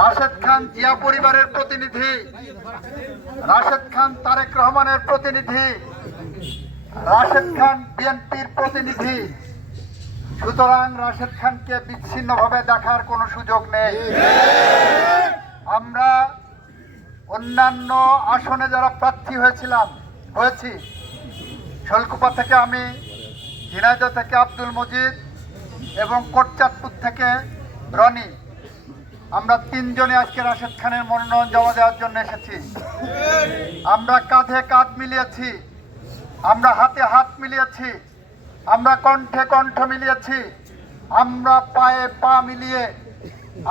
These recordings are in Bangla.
রাশেদ খান জিয়া পরিবারের প্রতিনিধি, রাশেদ খান তারেক রহমানের প্রতিনিধি, রাশেদ খান বিএনপির প্রতিনিধি। সুতরাং রাশেদ খানকে বিচ্ছিন্নভাবে দেখার কোনো সুযোগ নেই। আমরা অন্যান্য আসনে যারা প্রার্থী হয়েছিলাম, হয়েছি, শোলকুপা থেকে আমি, ঝিনাইদহ থেকে আব্দুল মজিদ এবং কোটচাঁদপুর থেকে রনি। আমরা তিনজনে আজকে রাশেদ খানের মনোনয়ন জমা দেওয়ার জন্য এসেছি। আমরা কাঁধে কাঁধ মিলিয়েছি। আমরা হাতে হাত মিলিয়েছি। আমরা কণ্ঠে কণ্ঠ মিলিয়েছি। আমরা পায়ে পা মিলিয়ে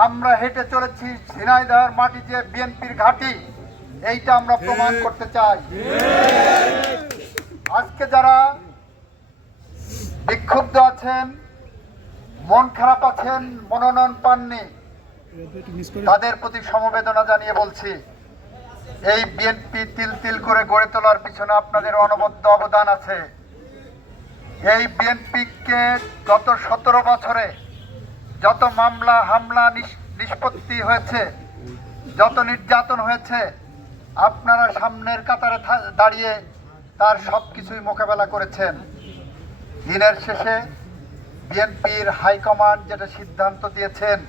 আমরা হেঁটে চলেছি ঝিনাইদহের মাটি যে বিএনপির ঘাঁটি, এইটা আমরা প্রমাণ করতে চাই। আজকে যারা বিক্ষুব্ধ আছেন, মন খারাপ আছেন, মনোনয়ন পাননি তাদের প্রতি সমবেদনা জানিয়ে বলছি, এই বিএনপি তিল তিল করে গড়ে তোলার পিছনে আপনাদের অনবদ্য অবদান আছে। এই বিএনপিকে গত সতেরো বছরে যত মামলা, হামলা নিষ্পত্তি হয়েছে, যত নির্যাতন হয়েছে, আপনারা সামনের কাতারে দাঁড়িয়ে তার সব কিছুই মোকাবেলা করেছেন। দিনের শেষে বিএনপির হাইকমান্ড যেটা সিদ্ধান্ত দিয়েছেন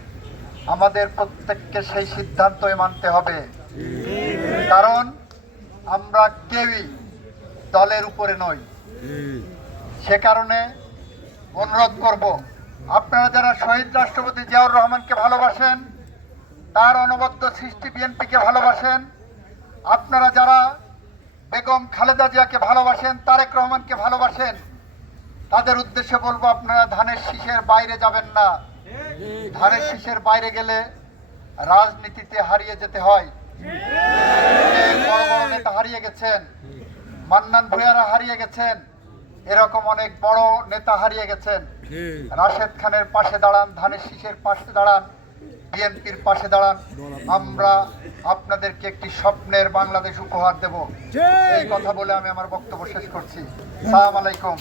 আমাদের প্রত্যেককে সেই সিদ্ধান্তই মানতে হবে। কারণ আমরা কেউই দলের উপরে নই। সে কারণে অনুরোধ করব, আপনারা যারা শহীদ রাষ্ট্রপতি জিয়াউর রহমানকে ভালোবাসেন, তার অনবদ্য সৃষ্টি বিএনপিকে ভালোবাসেন, আপনারা যারা বেগম খালেদা জিয়াকে ভালোবাসেন, তারেক রহমানকে ভালোবাসেন, তাদের উদ্দেশ্যে বলব, আপনারা ধানের শীষের বাইরে যাবেন না। ধানের শীষের বাইরে গেলে রাজনীতিতে হারিয়ে যেতে হয়? হারিয়ে গেছেন, মান্নান ভুয়ারা হারিয়ে গেছেন, এরকম অনেক বড় নেতা হারিয়ে গেছেন। রাশেদ খানের পাশে দাঁড়ান, ধানের শীষের পাশে দাঁড়ান, বিএনপির পাশে দাঁড়ান। আমরা আপনাদেরকে একটি স্বপ্নের বাংলাদেশ উপহার দেব। এই কথা বলে আমি আমার বক্তব্য শেষ করছি। সালাম আলাইকুম।